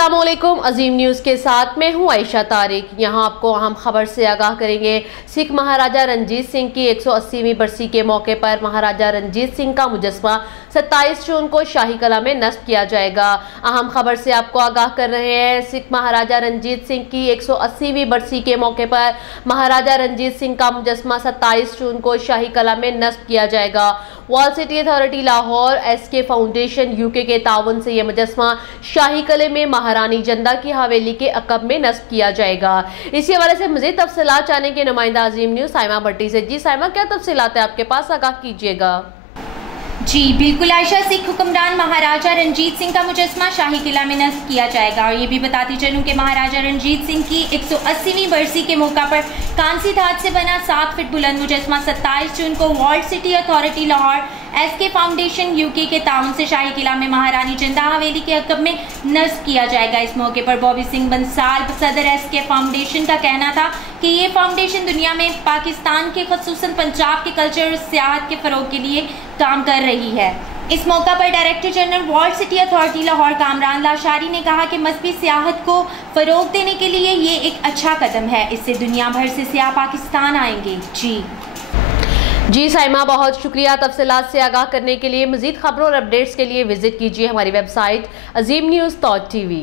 अस्सलामुअलैकुम। अजीम न्यूज़ के साथ मैं हूं आयशा तारिक। यहां आपको अहम खबर से आगाह करेंगे। सिख महाराजा रणजीत सिंह की 180वीं बरसी के मौके पर महाराजा रणजीत सिंह का मुजस्मा 27 जून को शाही कला में नस्ब किया जाएगा। अहम खबर से आपको आगाह कर रहे हैं। सिख महाराजा रणजीत सिंह की 180वीं बरसी के मौके पर महाराजा रणजीत सिंह का मुजस्मा 27 जून को शाही कला में नस्ब किया जाएगा। Wall city authority Lahore, SK foundation UK के ताउन से यह मुजस्मा शाही कले में महारानी जंदा की हवेली के अकब में नस्ब किया जाएगा। इसी हवाले से मज़ीद तफसीलात जानने के नुमाइंदा अजीम न्यूज़ साइमा भट्टी से। जी साइमा, क्या तफसीलात है आपके पास, आगाह कीजिएगा। जी बिल्कुल आयशा, सिख हुक्मरान महाराजा रणजीत सिंह का मुजस्मा शाही किला में नस्ब किया जाएगा। और ये भी बताती चलूं कि महाराजा रणजीत सिंह की 180वीं बरसी के मौका पर कांसी धात से बना 7 फीट बुलंद मुजस्मा 27 जून को wall city authority Lahore, SK foundation UK के ताउन से शाही किला में महारानी जिंदा हवेली के अकब में नस्ब किया जाएगा। इस मौके पर बॉबी सिंह बंसाल, सदर SK फाउंडेशन का कहना था कि ये फाउंडेशन दुनिया में पाकिस्तान के खुसूसन पंजाब के कल्चर और सियाहत के फरोग के लिए काम कर रही है। इस मौका पर director general wall city authority Lahore Kamran Lashari ने कहा कि मजहबी सियाहत को फरोग देने के लिए ये एक अच्छा कदम है। इससे दुनिया भर से सियाह पाकिस्तान आएंगे। जी साइमा, बहुत शुक्रिया तफसीलात से आगाह करने के लिए। मजीद खबरों और अपडेट्स के लिए विजिट कीजिए हमारी वेबसाइट azimnews.tv।